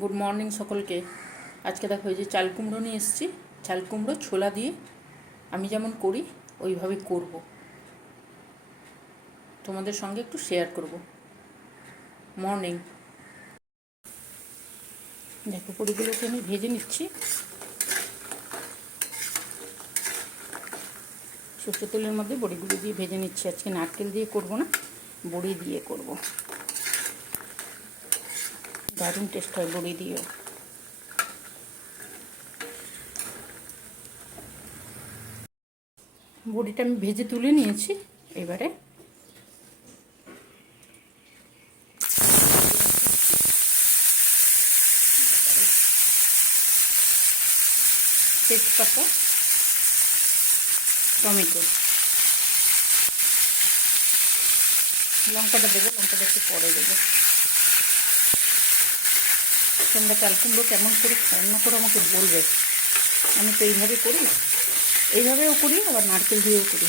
Good morning সকলকে। আজকে দেখো এই যে চাল কুমড়ো নিয়ে এসেছি। চাল কুমড়ো ছোলা দিয়ে আমি যেমন করি, ওইভাবে করব। তোমাদের সঙ্গে একটু শেয়ার করব। মর্নিং দেখো পরিগুলোকে আমি ভেজে নিচ্ছি। সর্ষে তেলের মধ্যে বড়িগুলো দিয়ে ভেজে নিচ্ছি। আজকে নারকেল দিয়ে করব না, বড়ি দিয়ে করব। দারুণ টেস্ট হয় বড়ি দিয়েও বড়িটা আমি ভেজে তুলে নিয়েছি, এবারে। তেজপাতা, টমেটো। লঙ্কাটা দেবো, লঙ্কাটা একটু পরে দেবো। তোমরা চাল কুমড়ো কেমন করে রান্না করে আমাকে বলবে। আমি তো এইভাবে করি। এইভাবেও করি, আবার নারকেল দিয়েও করি।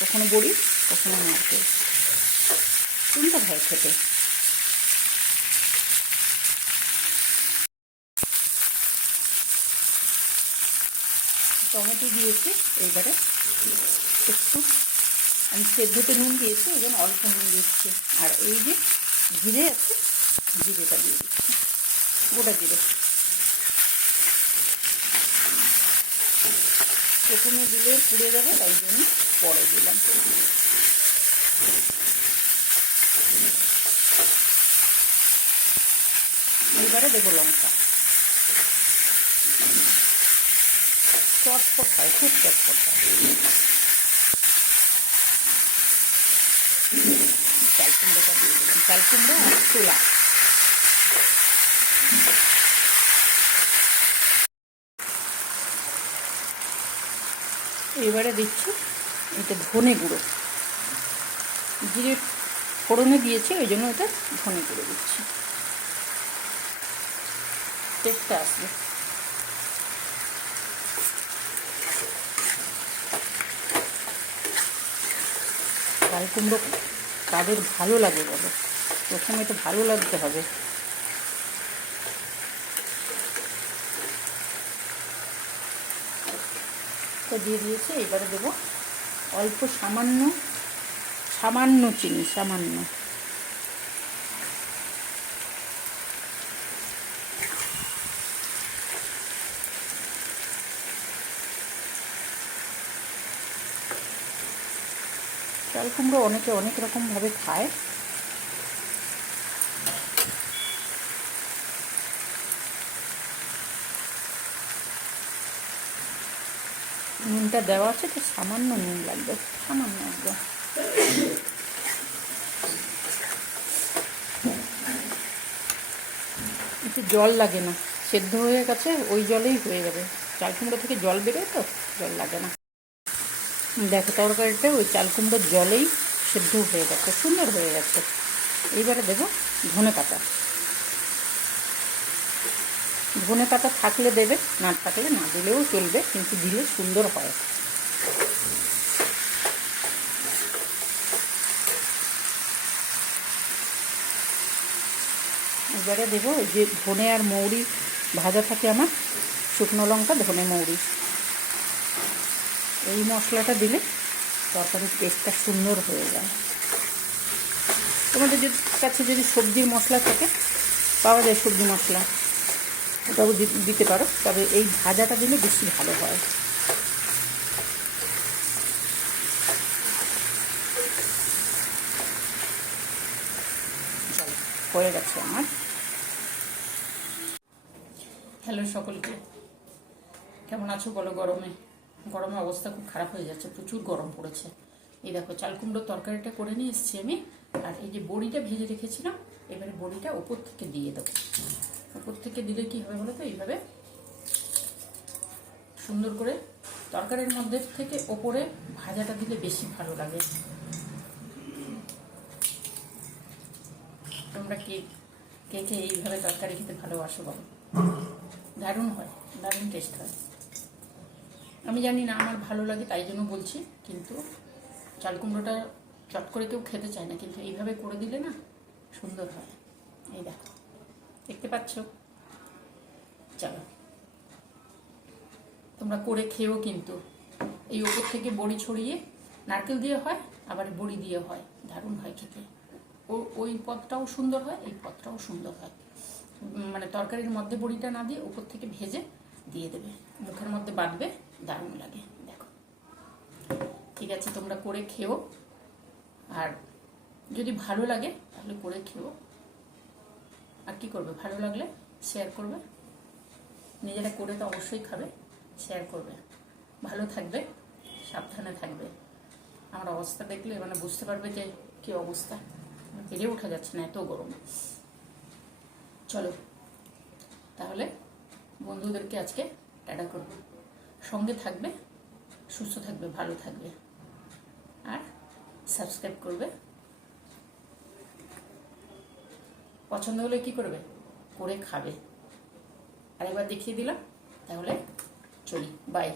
কখনো বড়ি, কখনো নারকেল। কোনটা ভাই খেতে? টমেটো দিয়েছি, এইবারে একটু। আমি সেদ্ধতে নুন দিয়েছি জন্য অল্প নুন দিচ্ছি। আর এই যে জিরে আছে, জিরেটা দিয়ে দিচ্ছি। গোটা জিরে। প্রথমে দিলে পুড়ে যাবে, তাই জন্য পরে দিলাম। এবারে দেবো লঙ্কা। চটপট হয়, খুব চটপট হয়। চাল কুমড়োটা দিয়ে দিলাম। চাল কুমড়ো আর ছোলা। এবারে দিচ্ছি এটা ধনে গুঁড়ো। জিরে ফোড়নে দিয়েছি, ওই জন্য এটা ধনে গুঁড়ো দিচ্ছি। টেস্টটা আসবে। চাল কুমড়ো কাদের ভালো লাগে বলো। প্রথমে তো ভালো লাগতে হবে। তো দিয়ে দিয়েছি, এবারে দেবো অল্প সামান্য সামান্য চিনি, সামান্য। চাল কুমড়ো অনেকে অনেক রকমভাবে খায়। নুনটা দেওয়া আছে তো সামান্য নুন লাগবে, সামান্য একদম একটু জল লাগে না, সেদ্ধ হয়ে গেছে, ওই জলেই হয়ে যাবে। চাল কুমড়ো থেকে জল বেরোয় তো, জল লাগে না। দেখো, তরকারিটা ওই চাল কুমড়োর জলেই সেদ্ধ হয়ে গেছে, সুন্দর হয়ে গেছে। এইবারে দেবো ধনে পাতা। ধনে পাতা থাকলে দেবে, না থাকলে না দিলেও চলবে, কিন্তু দিলে সুন্দর হয়। এবারে দেবো যে ধনে আর মৌরি ভাজা থাকে আমার, শুকনো লঙ্কা, ধনে মৌরি। এই মশলাটা দিলে তরকারির টেস্টটা সুন্দর হয়ে যায়। তোমাদের কাছে যদি সবজির মশলা থাকে, পাওয়া যায় সবজি মশলা। ওটাও দিতে পারো, তবে এই ভাজাটা দিলে বেশি ভালো হয়। হয়ে গেছে আমার। হ্যালো সকলকে, কেমন আছো বলো গরমে? গরমে অবস্থা খুব খারাপ হয়ে যাচ্ছে, প্রচুর গরম পড়েছে। এই দেখো চাল কুমড়োর তরকারিটা করে নিয়ে এসেছি আমি, আর এই যে বড়িটা ভেজে রেখেছিলাম, এবারে বড়িটা ওপর থেকে দিয়ে দেবো। ওপর থেকে দিলে কি হবে বলো তো এইভাবে সুন্দর করে তরকারির মধ্যে থেকে ওপরে ভাজাটা দিলে বেশি ভালো লাগে। তোমরা কে কে কে এইভাবে তরকারি খেতে ভালোবাসো বলো? দারুণ হয়, দারুণ টেস্ট হয়। আমি জানি না, আমার ভালো লাগে তাই জন্য বলছি, কিন্তু চাল কুমড়োটা চট করে কেউ খেতে চায় না, কিন্তু এইভাবে করে দিলে না সুন্দর হয়। এই দেখো। দেখতে পাচ্ছ? চলো। তোমরা করে খেয়েও কিন্তু এই ওপর থেকে বড়ি ছড়িয়ে নারকেল দিয়ে হয়, আবার বড়ি দিয়ে হয়। দারুণ হয় খেতে। ও, ওই পদটাও সুন্দর হয়, এই পদটাও সুন্দর হয়। মানে তরকারির মধ্যে বড়িটা না দিয়ে উপর থেকে ভেজে দিয়ে দেবে। মুখের মধ্যে বাঁধবে, দারুণ লাগে, দেখো। ঠিক আছে, তোমরা করে খেও আর যদি ভালো লাগে তাহলে করে খেও আর কি করবে? ভালো লাগলে শেয়ার করবে। নিজেরা করে তো অবশ্যই খাবে শেয়ার করবে। ভালো থাকবে, সাবধানে থাকবে। আমার অবস্থা দেখলে মানে বুঝতে পারবে যে কি অবস্থা। বেড়ে ওঠা যাচ্ছে না, এত গরম। চলো, তাহলে বন্ধুদেরকে আজকে টাটা করব। সঙ্গে থাকবে, সুস্থ থাকবে, ভালো থাকবে। আর সাবস্ক্রাইব করবে। পছন্দ হলে কি করবে? করে খাবে। আরেকবার দেখিয়ে দিলাম। তাহলে চলি। বাই